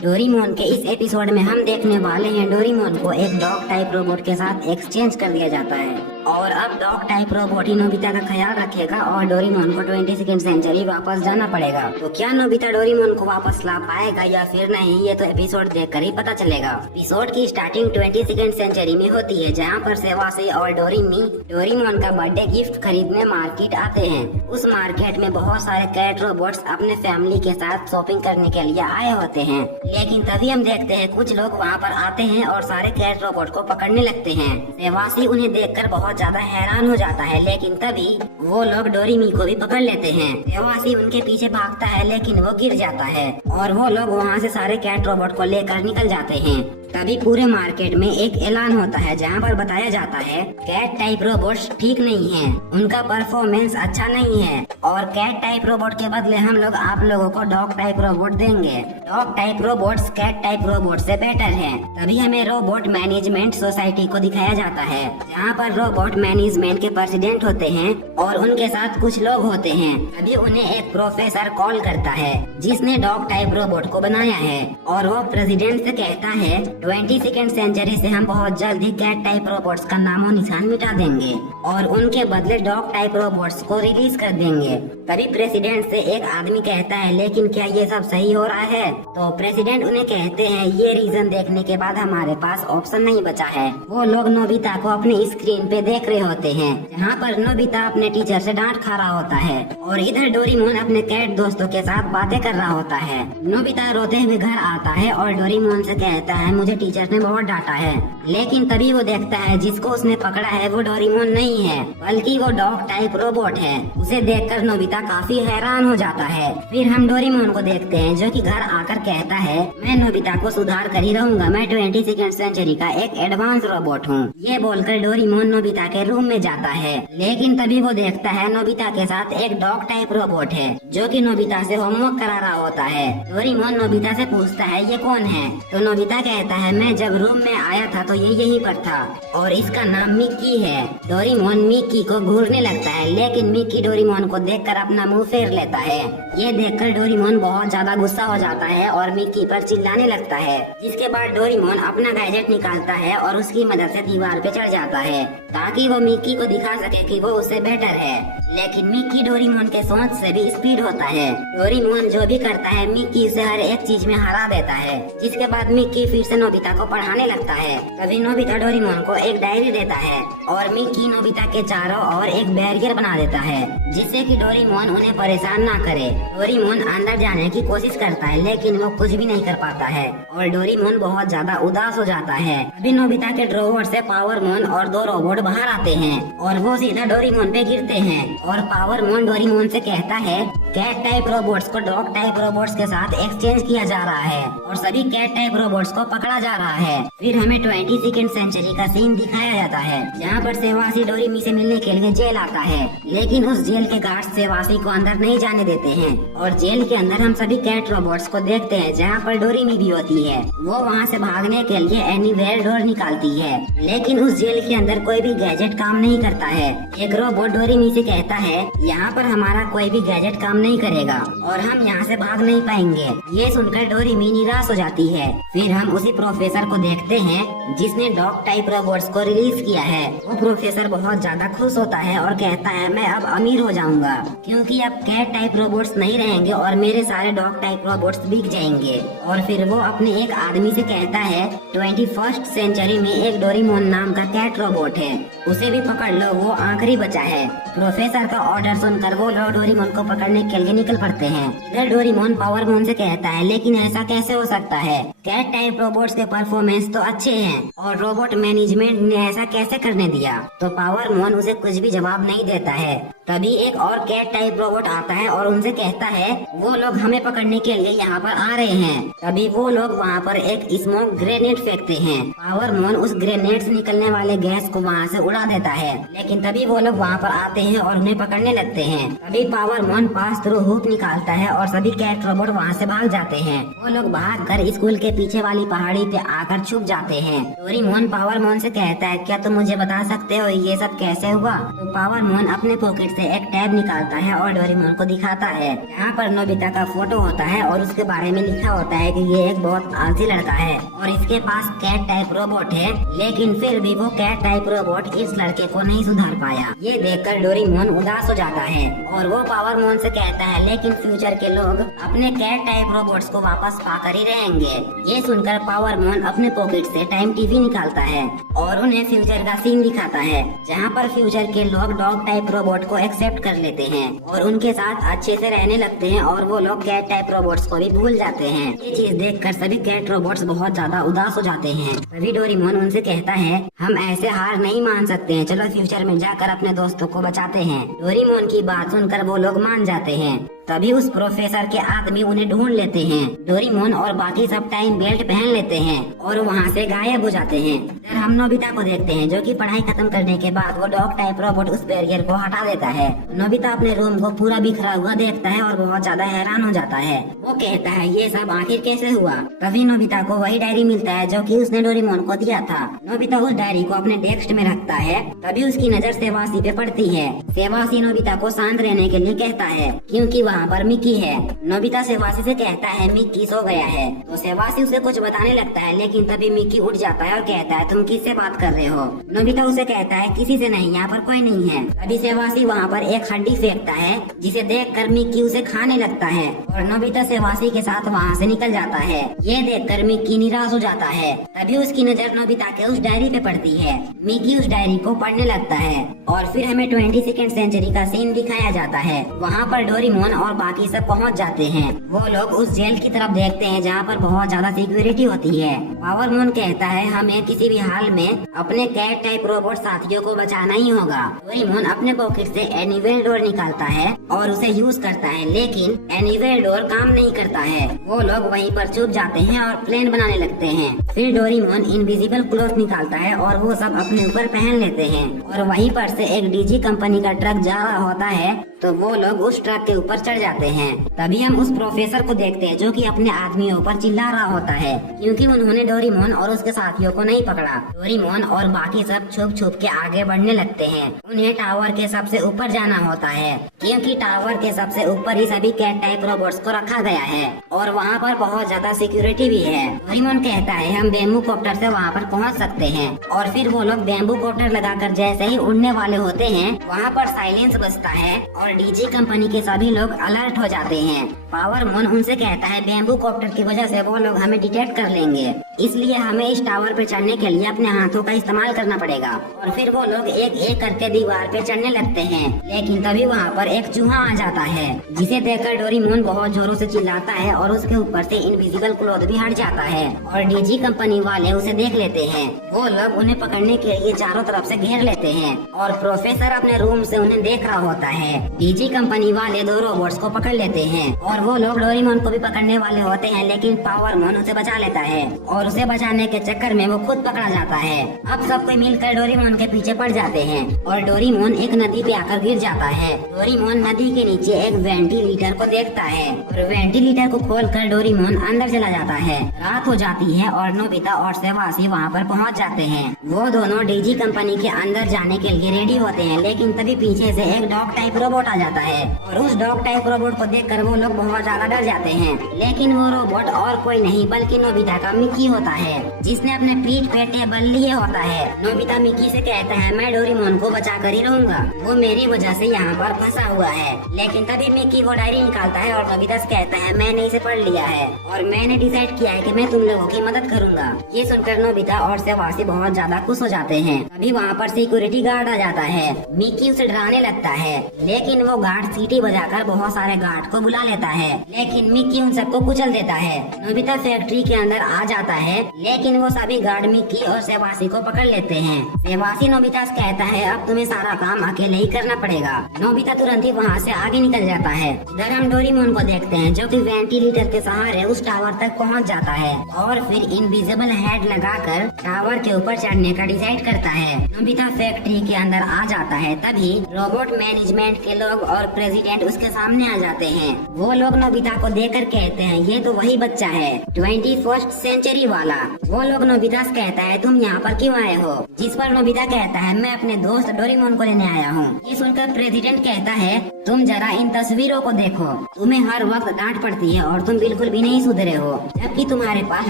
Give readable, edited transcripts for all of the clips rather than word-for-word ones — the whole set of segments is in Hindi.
डोरेमोन के इस एपिसोड में हम देखने वाले हैं डोरेमोन को एक डॉग टाइप रोबोट के साथ एक्सचेंज कर दिया जाता है और अब डॉग टाइप रोबोट ही नोबिता का ख्याल रखेगा और डोरेमोन को 22वीं सेंचुरी वापस जाना पड़ेगा। तो क्या नोबिता डोरेमोन को वापस ला पाएगा या फिर नहीं, ये तो एपिसोड देखकर ही पता चलेगा। एपिसोड की स्टार्टिंग 22वीं सेंचुरी में होती है, जहाँ पर सेवासी और डोरेमी डोरेमोन का बर्थडे गिफ्ट खरीदने मार्केट आते हैं। उस मार्केट में बहुत सारे कैट रोबोट्स अपने फैमिली के साथ शॉपिंग करने के लिए आए होते हैं, लेकिन तभी हम देखते हैं कुछ लोग वहाँ पर आते हैं और सारे कैट रोबोट को पकड़ने लगते हैं। सेवासी उन्हें देखकर बहुत ज्यादा हैरान हो जाता है, लेकिन तभी वो लोग डोरेमी को भी पकड़ लेते हैं। सेवासी उनके पीछे भागता है, लेकिन वो गिर जाता है और वो लोग वहाँ से सारे कैट रोबोट को लेकर निकल जाते हैं। तभी पूरे मार्केट में एक ऐलान होता है, जहाँ पर बताया जाता है कैट टाइप रोबोट्स ठीक नहीं हैं, उनका परफॉर्मेंस अच्छा नहीं है और कैट टाइप रोबोट के बदले हम लोग आप लोगों को डॉग टाइप रोबोट देंगे। Dog type robots cat type robot से बेटर हैं। तभी हमें रोबोट मैनेजमेंट सोसाइटी को दिखाया जाता है, जहाँ पर रोबोट मैनेजमेंट के प्रेसिडेंट होते हैं और उनके साथ कुछ लोग होते हैं। तभी उन्हें एक प्रोफेसर कॉल करता है, जिसने डॉग टाइप रोबोट को बनाया है और वो प्रेसिडेंट से कहता है 22वीं सेंचुरी से हम बहुत जल्द ही कैट टाइप रोबोट्स का नामो निशान मिटा देंगे और उनके बदले डॉग टाइप रोबोट्स को रिलीज कर देंगे। तभी प्रेसिडेंट से एक आदमी कहता है, लेकिन क्या ये सब सही हो रहा है? तो प्रेसिडेंट उन्हें कहते हैं, ये रीजन देखने के बाद हमारे पास ऑप्शन नहीं बचा है। वो लोग नोबिता को अपने स्क्रीन पे देख रहे होते हैं, जहाँ पर नोबिता अपने टीचर से डांट खा रहा होता है और इधर डोरेमोन अपने कैट दोस्तों के साथ बातें कर रहा होता है। नोबिता रोते हुए घर आता है और डोरेमोन से कहता है, मुझे टीचर ने बहुत डांटा है। लेकिन तभी वो देखता है जिसको उसने पकड़ा है वो डोरेमोन नहीं है, बल्कि वो डॉग टाइप रोबोट है। उसे देखकर नोबिता काफी हैरान हो जाता है। फिर हम डोरेमोन को देखते हैं, जो कि घर आकर कहता है, मैं नोबिता को सुधार कर ही रहूंगा, मैं 22वीं सेंचुरी का एक एडवांस रोबोट हूँ। ये बोलकर डोरेमोन नोबिता के रूम में जाता है, लेकिन तभी वो देखता है नोबिता के साथ एक डॉग टाइप रोबोट है, जो कि नोबिता से होमवर्क करा रहा होता है। डोरेमोन नोबिता से पूछता है, ये कौन है? तो नोबिता कहता है, मैं जब रूम में आया था तो ये यहीं पर था और इसका नाम मिक्की है। डोरेमोन मिक्की को घूरने लगता है, लेकिन मिक्की डोरेमोन को देखकर अपना मुंह फेर लेता है। ये देखकर डोरेमोन बहुत ज्यादा गुस्सा हो जाता है और मिक्की पर चिल्लाने लगता है, जिसके बाद डोरेमोन अपना गैजेट निकालता है और उसकी मदद से दीवार पे चढ़ जाता है, ताकि वो मिक्की को दिखा सके कि वो उससे बेटर है। लेकिन मिक्की डोरेमोन के सोच से भी स्पीड होता है। डोरेमोन जो भी करता है मिक्की उसे हर एक चीज में हरा देता है, जिसके बाद मिक्की फिर से नोबिता को पढ़ाने लगता है। तभी नोबिता डोरेमोन को एक डायरी देता है और मिक्की नोबिता के चारों ओर एक बैरियर बना देता है, जिससे कि डोरेमोन उन्हें परेशान ना करे। डोरेमोन अंदर जाने की कोशिश करता है, लेकिन वो कुछ भी नहीं कर पाता है और डोरेमोन बहुत ज्यादा उदास हो जाता है। अभी नोबिता के ड्रॉवर से पावरमोन और दो रोबोट बाहर आते हैं और वो सीधा डोरेमोन पे गिरते हैं और पावरमोन डोरेमोन से कहता है, कैट टाइप रोबोट्स को डॉग टाइप रोबोट्स के साथ एक्सचेंज किया जा रहा है और सभी कैट टाइप रोबोट्स को पकड़ा जा रहा है। फिर हमें 22वीं सेंचुरी का सीन दिखाया जाता है, जहाँ पर सेवासी डोरेमी से मिलने के लिए जेल आता है, लेकिन उस जेल के गार्ड सेवासी को अंदर नहीं जाने देते हैं और जेल के अंदर हम सभी कैट रोबोट्स को देखते हैं, जहाँ पर डोरेमी भी होती है। वो वहाँ से भागने के लिए एनीवेयर डोर निकालती है, लेकिन उस जेल के अंदर कोई भी गैजेट काम नहीं करता है। एक रोबोट डोरेमी से कहता है, यहाँ पर हमारा कोई भी गैजेट काम नहीं करेगा और हम यहाँ से भाग नहीं पाएंगे। ये सुनकर डोरेमी निराश हो जाती है। फिर हम उसी प्रोफेसर को देखते हैं, जिसने डॉग टाइप रोबोट्स को रिलीज किया है। वो प्रोफेसर बहुत ज्यादा खुश होता है और कहता है, मैं अब अमीर हो जाऊंगा, क्योंकि अब कैट टाइप रोबोट्स नहीं रहेंगे और मेरे सारे डॉग टाइप रोबोट्स बिक जाएंगे। और फिर वो अपने एक आदमी से कहता है, 21st सेंचुरी में एक डोरेमोन नाम का कैट रोबोट है, उसे भी पकड़ लो, वो आखिरी बचा है। प्रोफेसर का ऑर्डर सुनकर वो लोग डोरेमोन को पकड़ने के लिए निकल पड़ते हैं। इधर डोरेमोन पावरमोन से कहता है, लेकिन ऐसा कैसे हो सकता है? कैट टाइप रोबोट्स के परफॉर्मेंस तो अच्छे हैं और रोबोट मैनेजमेंट ने ऐसा कैसे करने दिया? तो पावरमोन उसे कुछ भी जवाब नहीं देता है। तभी एक और कैट टाइप रोबोट आता है और उनसे कहता है, वो लोग हमें पकड़ने के लिए यहाँ पर आ रहे हैं। तभी वो लोग वहाँ पर एक स्मोक ग्रेनेड फेंकते हैं। पावरमोन उस ग्रेनेड से निकलने वाले गैस को वहाँ से उड़ा देता है, लेकिन तभी वो लोग वहाँ पर आते हैं और उन्हें पकड़ने लगते हैं। तभी पावरमोन पास थ्रू हुक निकालता है और सभी कैट रोबोट वहाँ से भाग जाते हैं। वो लोग भाग कर स्कूल के पीछे वाली पहाड़ी गाड़ी पे आकर छुप जाते हैं। डोरेमोन पावरमोन से कहता है क्या तुम मुझे बता सकते हो ये सब कैसे हुआ? तो पावरमोन अपने पॉकेट से एक टैब निकालता है और डोरेमोन को दिखाता है। यहाँ पर नोबिता का फोटो होता है और उसके बारे में लिखा होता है कि ये एक बहुत आलसी लड़का है और इसके पास कैट टाइप रोबोट है, लेकिन फिर भी वो कैट टाइप रोबोट इस लड़के को नहीं सुधार पाया। ये देखकर डोरेमोन उदास हो जाता है और वो पावरमोन से कहता है लेकिन फ्यूचर के लोग अपने कैट टाइप रोबोट्स को वापस पाकर ही रहेंगे। ये सुनकर पावरमोन अपने पॉकेट से टाइम टीवी निकालता है और उन्हें फ्यूचर का सीन दिखाता है, जहाँ पर फ्यूचर के लोग डॉग टाइप रोबोट को एक्सेप्ट कर लेते हैं और उनके साथ अच्छे से रहने लगते हैं और वो लोग कैट टाइप रोबोट्स को भी भूल जाते हैं। ये चीज देखकर सभी कैट रोबोट्स बहुत ज्यादा उदास हो जाते हैं। तभी डोरेमोन उनसे कहता है हम ऐसे हार नहीं मान सकते हैं, चलो फ्यूचर में जाकर अपने दोस्तों को बचाते हैं। डोरेमोन की बात सुनकर वो लोग मान जाते हैं। तभी उस प्रोफेसर के आदमी उन्हें ढूंढ लेते हैं। डोरेमोन और बाकी सब टाइम बेल्ट पहन लेते हैं और वहाँ से गायब हो जाते हैं। फिर हम नोबिता को देखते हैं जो कि पढ़ाई खत्म करने के बाद वो डॉग टाइप रोबोट उस बैरियर को हटा देता है। नोबिता अपने रूम को पूरा बिखरा हुआ देखता है और बहुत ज्यादा हैरान हो जाता है। वो कहता है ये सब आखिर कैसे हुआ? तभी नोबिता को वही डायरी मिलता है जो कि उसने डोरेमोन को दिया था। नोबिता उस डायरी को अपने डेस्क में रखता है। तभी उसकी नजर सेवासी पे पड़ती है। सेवासी नोबिता को शांत रहने के लिए कहता है क्योंकि वहाँ पर मिक्की है। नोबिता सेवासी से कहता है मिक्की सो गया है, तो सेवासी उसे कुछ बताने लगता है, लेकिन तभी मिक्की उठ जाता है और कहता है तुम किससे बात कर रहे हो? नोबिता उसे कहता है किसी से नहीं, यहाँ पर कोई नहीं है। तभी सेवासी वहाँ पर एक हड्डी फेंकता है जिसे देखकर मिक्की उसे खाने लगता है और नोबिता सेवासी के साथ वहाँ से निकल जाता है। ये देखकर मिक्की निराश हो जाता है। तभी उसकी नजर नोबिता के उस डायरी पे पड़ती है। मिक्की उस डायरी को पढ़ने लगता है और फिर हमें 22वीं सेंचुरी का सीन दिखाया जाता है। वहाँ पर डोरेमोन और बाकी सब पहुँच जाते हैं। वो लोग उस जेल की तरफ देखते हैं जहाँ पर बहुत ज्यादा सिक्योरिटी होती है। पावरमोन कहता है हमें किसी भी हाल में अपने कैट टाइप रोबोट साथियों को बचाना ही होगा। डोरेमोन अपने पॉकेट से एनीवेयर डोर निकालता है और उसे यूज करता है, लेकिन एनीवेयर डोर काम नहीं करता है। वो लोग वहीं पर चुप जाते हैं और प्लेन बनाने लगते हैं। फिर डोरेमोन इनविजिबल क्लॉथ निकालता है और वो सब अपने ऊपर पहन लेते हैं और वहीं पर से एक डीजी कंपनी का ट्रक जा रहा होता है, तो वो लोग उस ट्रक के ऊपर चढ़ जाते हैं। तभी हम उस प्रोफेसर को देखते हैं जो कि अपने आदमियों पर चिल्ला रहा होता है क्योंकि उन्होंने डोरेमोन और उसके साथियों को नहीं पकड़ा। डोरेमोन और बाकी सब छुप छुप के आगे बढ़ने लगते हैं। उन्हें टावर के सबसे ऊपर जाना होता है क्योंकि टावर के सबसे ऊपर ही सभी कैट टाइप रोबोट्स को रखा गया है और वहाँ पर बहुत ज्यादा सिक्योरिटी भी है। डोरेमोन कहता है हम बैम्बू कॉप्टर से वहाँ पर पहुँच सकते हैं और फिर वो लोग बैम्बू कॉप्टर लगाकर जैसे ही उड़ने वाले होते हैं वहाँ पर साइलेंस बजता है और डीजी कंपनी के सभी लोग अलर्ट हो जाते हैं। पावरमोन उनसे कहता है बैम्बू कॉप्टर की वजह से वो लोग हमें डिटेक्ट कर लेंगे, इसलिए हमें इस टावर पे चढ़ने के लिए अपने हाथों का इस्तेमाल करना पड़ेगा। और फिर वो लोग एक एक करके दीवार पे चढ़ने लगते हैं, लेकिन तभी वहाँ पर एक चूहा आ जाता है जिसे देखकर डोरेमोन बहुत जोरों से चिल्लाता है और उसके ऊपर से इनविजिबल क्लॉथ भी हट जाता है और डीजी कंपनी वाले उसे देख लेते हैं। वो लोग उन्हें पकड़ने के लिए चारों तरफ से घेर लेते हैं और प्रोफेसर अपने रूम से उन्हें देख रहा होता है। डीजी कंपनी वाले दो रोबोट्स को पकड़ लेते हैं और वो लोग डोरेमोन को भी पकड़ने वाले होते हैं, लेकिन पावरमोन उसे बचा लेता है और उसे बचाने के चक्कर में वो खुद पकड़ा जाता है। अब सब कोई मिलकर डोरेमोन के पीछे पड़ जाते हैं और डोरेमोन एक नदी पे आकर गिर जाता है। डोरेमोन नदी के नीचे एक वेंटिलेटर को देखता है और वेंटिलेटर को खोलकर डोरेमोन अंदर चला जाता है। रात हो जाती है और नोबिता और सेवासी वहाँ पर पहुँच जाते हैं। वो दोनों डीजी कंपनी के अंदर जाने के लिए रेडी होते हैं, लेकिन तभी पीछे से एक डॉग टाइप रोबोट आ जाता है और उस डॉग टाइप रोबोट को देखकर वो लोग बहुत ज्यादा डर जाते हैं। लेकिन वो रोबोट और कोई नहीं बल्कि नोबिता का मिक्की होता है जिसने अपने पीठ पे टेबल लिए होता है। नोबिता मिक्की से कहता है मैं डोरेमोन को बचा कर ही रहूंगा, वो मेरी वजह से यहाँ पर फंसा हुआ है। लेकिन तभी मिक्की वो डायरी निकालता है और नोबिता से कहता है मैंने इसे पढ़ लिया है और मैंने डिसाइड किया है कि मैं तुम लोगों की मदद करूंगा। ये सुनकर नोबिता और सेवासी बहुत ज्यादा खुश हो जाते हैं। तभी वहाँ पर सिक्योरिटी गार्ड आ जाता है। मिक्की उसे डराने लगता है, लेकिन वो गार्ड सीटी बजाकर बहुत सारे गार्ड को बुला लेता है, लेकिन मिक्की उन सबको कुचल देता है। नोबिता फैक्ट्री के अंदर आ जाता है, लेकिन वो सभी गार्ड मिक्की और सेवासी को पकड़ लेते हैं। सेवासी नोबिता से कहता है अब तुम्हें सारा काम अकेले ही करना पड़ेगा। नोबिता तुरंत ही वहाँ से आगे निकल जाता है। इधर हम डोरेमोन को देखते हैं जो कि वेंटिलेटर के सहारे उस टावर तक पहुँच जाता है और फिर इनविजिबल हेड लगाकर टावर के ऊपर चढ़ने का डिसाइड करता है। नोबिता फैक्ट्री के अंदर आ जाता है। तभी रोबोट मैनेजमेंट के लोग लोग और प्रेसिडेंट उसके सामने आ जाते हैं। वो लोग नोबिता को देखकर कहते हैं ये तो वही बच्चा है 21st सेंचुरी वाला। वो लोग नोबिता से कहता है तुम यहाँ पर क्यों आए हो, जिस पर नोबिता कहता है मैं अपने दोस्त डोरेमोन को लेने आया हूँ। ये सुनकर प्रेसिडेंट कहता है तुम जरा इन तस्वीरों को देखो, तुम्हें हर वक्त डांट पड़ती है और तुम बिल्कुल भी नहीं सुधरे हो, जबकि तुम्हारे पास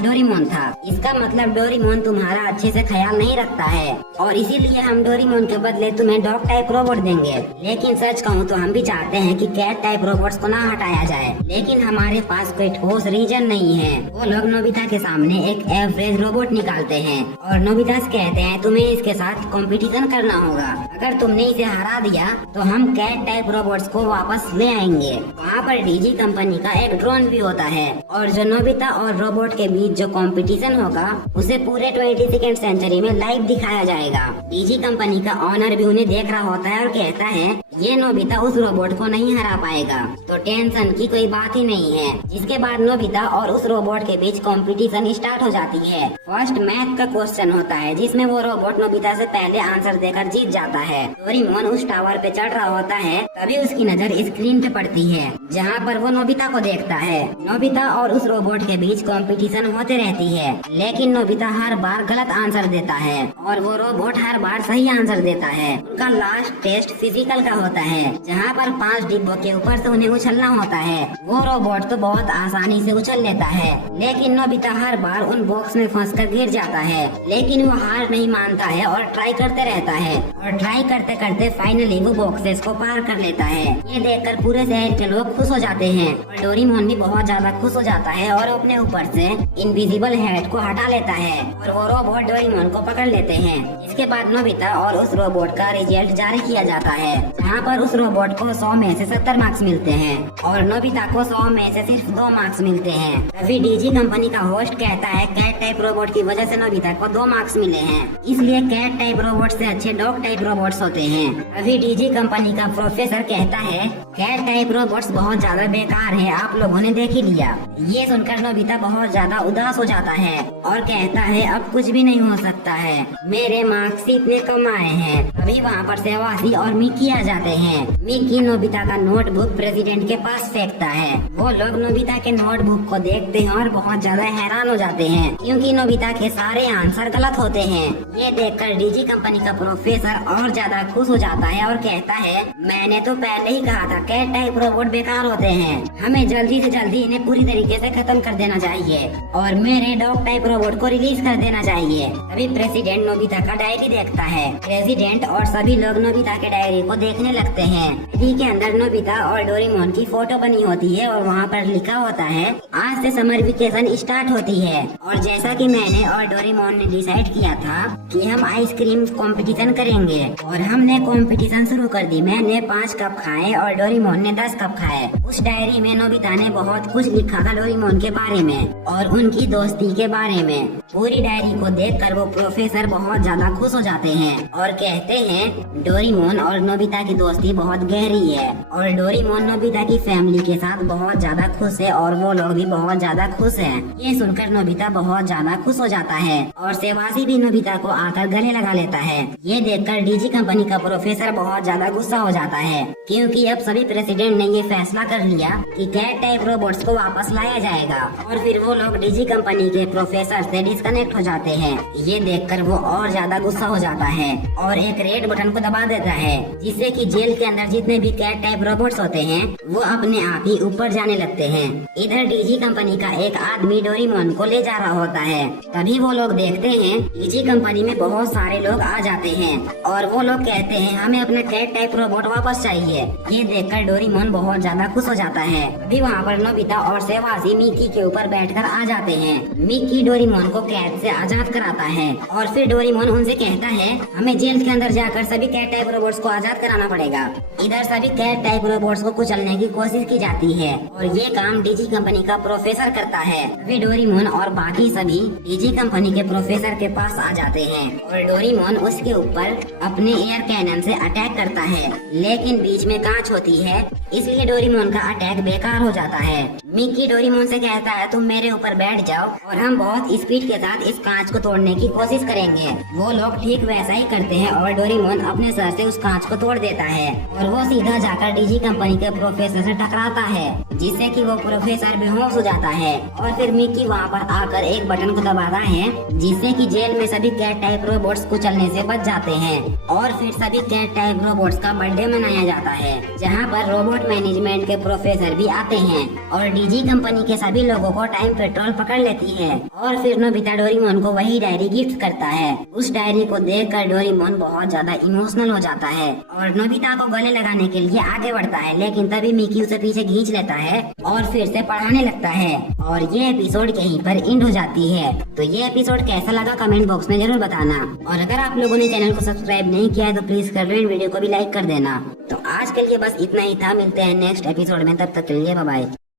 डोरेमोन था। इसका मतलब डोरेमोन तुम्हारा अच्छे से ख्याल नहीं रखता है और इसीलिए हम डोरेमोन के बदले तुम्हें डॉग टाइप रोबोट देंगे। लेकिन सच कहूँ तो हम भी चाहते हैं कि कैट टाइप रोबोट्स को ना हटाया जाए, लेकिन हमारे पास कोई ठोस रीजन नहीं है। वो लोग नोबिता के सामने एक एवरेज रोबोट निकालते हैं और नोबिता से कहते हैं तुम्हें इसके साथ कंपटीशन करना होगा। अगर तुमने इसे हरा दिया तो हम कैट टाइप रोबोट्स को वापस ले आएंगे। वहाँ पर डीजी कंपनी का एक ड्रोन भी होता है और जो नोबिता और रोबोट के बीच जो कंपटीशन होगा उसे पूरे 22nd सेंचुरी में लाइव दिखाया जाएगा। डीजी कंपनी का ऑनर भी उन्हें देख रहा होता है और कहता है ये नोबिता उस रोबोट को नहीं हरा पाएगा, तो टेंशन की कोई बात ही नहीं है। जिसके बाद नोबिता और उस रोबोट के बीच कंपटीशन स्टार्ट हो जाती है। फर्स्ट मैथ का क्वेश्चन होता है जिसमें वो रोबोट नोबिता से पहले आंसर देकर जीत जाता है। डोरेमोन उस टावर पे चढ़ रहा होता है, तभी उसकी नजर स्क्रीन पे पड़ती है जहाँ पर वो नोबिता को देखता है। नोबिता और उस रोबोट के बीच कंपटीशन होते रहती है, लेकिन नोबिता हर बार गलत आंसर देता है और वो रोबोट हर बार सही आंसर देता है। उनका लास्ट टेस्ट फिजिकल का होता है जहाँ पर 5 डिब्बों के ऊपर से उन्हें उछलना होता है। वो रोबोट तो बहुत आसानी से उछल लेता है, लेकिन नोबिता हर बार उन बॉक्स में फंसकर गिर जाता है, लेकिन वो हार नहीं मानता है और ट्राई करते रहता है और ट्राई करते करते फाइनली वो बॉक्सेस को पार कर लेता है। ये देखकर पूरे शहर के लोग खुश हो जाते हैं और डोरेमोन भी बहुत ज्यादा खुश हो जाता है और अपने ऊपर से इनविजिबल हेड को हटा लेता है और वो रोबोट डोरेमोन को पकड़ लेते हैं। इसके बाद नोबिता और उस रोबोट का रिजल्ट जारी किया जाता है, जहाँ पर उस रोबोट को 100 में से 70 मार्क्स मिलते हैं और नोबिता को 100 में से सिर्फ 2 मार्क्स मिलते हैं। तभी डीजी कंपनी का होस्ट कहता है कैट टाइप रोबोट की वजह से नोबिता को 2 मार्क्स मिले हैं, इसलिए कैट टाइप रोबोट से अच्छे डॉग टाइप रोबोट्स होते हैं। अभी डीजी कंपनी का प्रोफेसर कहता है कैट टाइप रोबोट्स बहुत ज्यादा बेकार है, आप लोगों ने देख ही लिया। ये सुनकर नोबिता बहुत ज्यादा उदास हो जाता है और कहता है अब कुछ भी नहीं हो सकता है, मेरे मार्क्स इतने कम आए हैं। अभी वहाँ पर सेवासी और मिकी आ जाते हैं। मिकी नोबिता का नोटबुक प्रेसिडेंट के पास फेंकता है। वो लोग नोबिता के नोटबुक को देखते हैं और बहुत ज्यादा हैरान हो जाते हैं क्योंकि नोबिता के सारे आंसर गलत होते हैं। ये देखकर डीजी कंपनी का प्रोफेसर और ज्यादा खुश हो जाता है और कहता है मैंने तो पहले ही कहा था कैट टाइप रोबोट बेकार होते हैं, हमें जल्दी से जल्दी इन्हें पूरी तरीके से खत्म कर देना चाहिए और मेरे डॉग टाइप रोबोट को रिलीज कर देना चाहिए। अभी प्रेसिडेंट नोबिता का डायरी देखता है। प्रेसिडेंट और सभी लोग नोबिता के डायरी को देखने लगते हैं। डायरी के अंदर नोबिता और डोरेमोन की फोटो बनी होती है और वहाँ पर लिखा होता है आज से समर वेकेशन स्टार्ट होती है और जैसा कि मैंने और डोरेमोन ने डिसाइड किया था कि हम आइसक्रीम कंपटीशन करेंगे और हमने कंपटीशन शुरू कर दी। मैंने 5 कप खाए और डोरेमोन ने 10 कप खाए। उस डायरी में नोबिता ने बहुत कुछ लिखा था डोरेमोन के बारे में और उनकी दोस्ती के बारे में। पूरी डायरी को देखकर वो प्रोफेसर बहुत ज्यादा खुश हो जाते हैं और कहते हैं डोरेमोन और नोबिता की दोस्ती बहुत गहरी है और डोरेमोन नोबिता की फैमिली के साथ बहुत ज्यादा खुश है और वो लोग भी बहुत ज्यादा खुश हैं। ये सुनकर नोबिता बहुत ज्यादा खुश हो जाता है और सेवासी भी नोबिता को आकर गले लगा लेता है। ये देखकर डीजी कंपनी का प्रोफेसर बहुत ज्यादा गुस्सा हो जाता है क्योंकि अब सभी प्रेसिडेंट ने ये फैसला कर लिया कि कैट टाइप रोबोट्स को वापस लाया जाएगा और फिर वो लोग डीजी कंपनी के प्रोफेसर से डिस्कनेक्ट हो जाते हैं। ये देखकर वो और ज्यादा गुस्सा हो जाता है और एक रेड बटन को दबा देता है जिससे कि जेल के अंदर जितने भी कैट टाइप रोबोट्स होते हैं वो अपने आप ही ऊपर जाने लगते हैं। इधर डीजी कंपनी का एक आदमी डोरेमोन को ले जा रहा होता है। तभी वो लोग देखते हैं डीजी कंपनी में बहुत सारे लोग आ जाते हैं और वो लोग कहते हैं हमें अपना कैट टाइप रोबोट वापस चाहिए। ये देखकर डोरेमोन बहुत ज्यादा खुश हो जाता है। अभी वहाँ पर नोबिता और सेवासी मिकी के ऊपर बैठकर आ जाते हैं। मिकी डोरेमोन को कैद से आजाद कराता है और फिर डोरेमोन उनसे कहता है हमें जेल के अंदर जाकर सभी कैट टाइप रोबोट्स को आजाद कराना पड़ेगा। इधर सभी कैट टाइप रोबोट्स को कुचलने की कोशिश की जाती है और ये काम डीजी कंपनी का प्रोफेसर करता है। अभी डोरेमोन और बाकी सभी डीजी कंपनी के प्रोफेसर के पास आ जाते हैं और डोरेमोन उसके ऊपर अपने एयर कैनन से अटैक करता है, लेकिन बीच में कांच होती है इसलिए डोरेमोन का अटैक बेकार हो जाता है। मिकी डोरेमोन से कहता है तुम मेरे ऊपर बैठ जाओ और हम बहुत स्पीड के साथ इस कांच को तोड़ने की कोशिश करेंगे। वो लोग ठीक वैसा ही करते हैं और डोरेमोन अपने सर से उस कांच को तोड़ देता है और वो सीधा जाकर डीजी कंपनी के प्रोफेसर से टकराता है, जिससे कि वो प्रोफेसर बेहोश हो जाता है। और फिर मिकी वहाँ पर आकर एक बटन को दबाता है, जिससे कि जेल में सभी कैट टाइप रोबोट्स कुचलने से बच जाते हैं। और फिर सभी कैट टाइप रोबोट्स का बर्थडे मनाया जाता है, जहाँ पर रोबोट मैनेजमेंट के प्रोफेसर भी आते हैं और डीजी कंपनी के सभी लोगों को टाइम पेट्रोल पकड़ लेती है। और फिर नोबिता डोरेमोन को वही डायरी गिफ्ट करता है। उस डायरी को देखकर डोरेमोन बहुत ज्यादा इमोशनल हो जाता है और नोबिता को गले लगाने के लिए आगे बढ़ता है, लेकिन तभी मिकी उसे पीछे खींच लेता है और फिर से पढ़ाने लगता है। और ये एपिसोड यहीं पर एंड हो जाती है। तो ये एपिसोड कैसा लगा कमेंट बॉक्स में जरूर बताना। और अगर आप लोगों ने चैनल को सब्सक्राइब नहीं किया है तो प्लीज कर लो, इन वीडियो को भी लाइक कर देना। तो आज के लिए बस इतना ही था, मिलते हैं नेक्स्ट एपिसोड में, तब तक के लिए बाय बाय।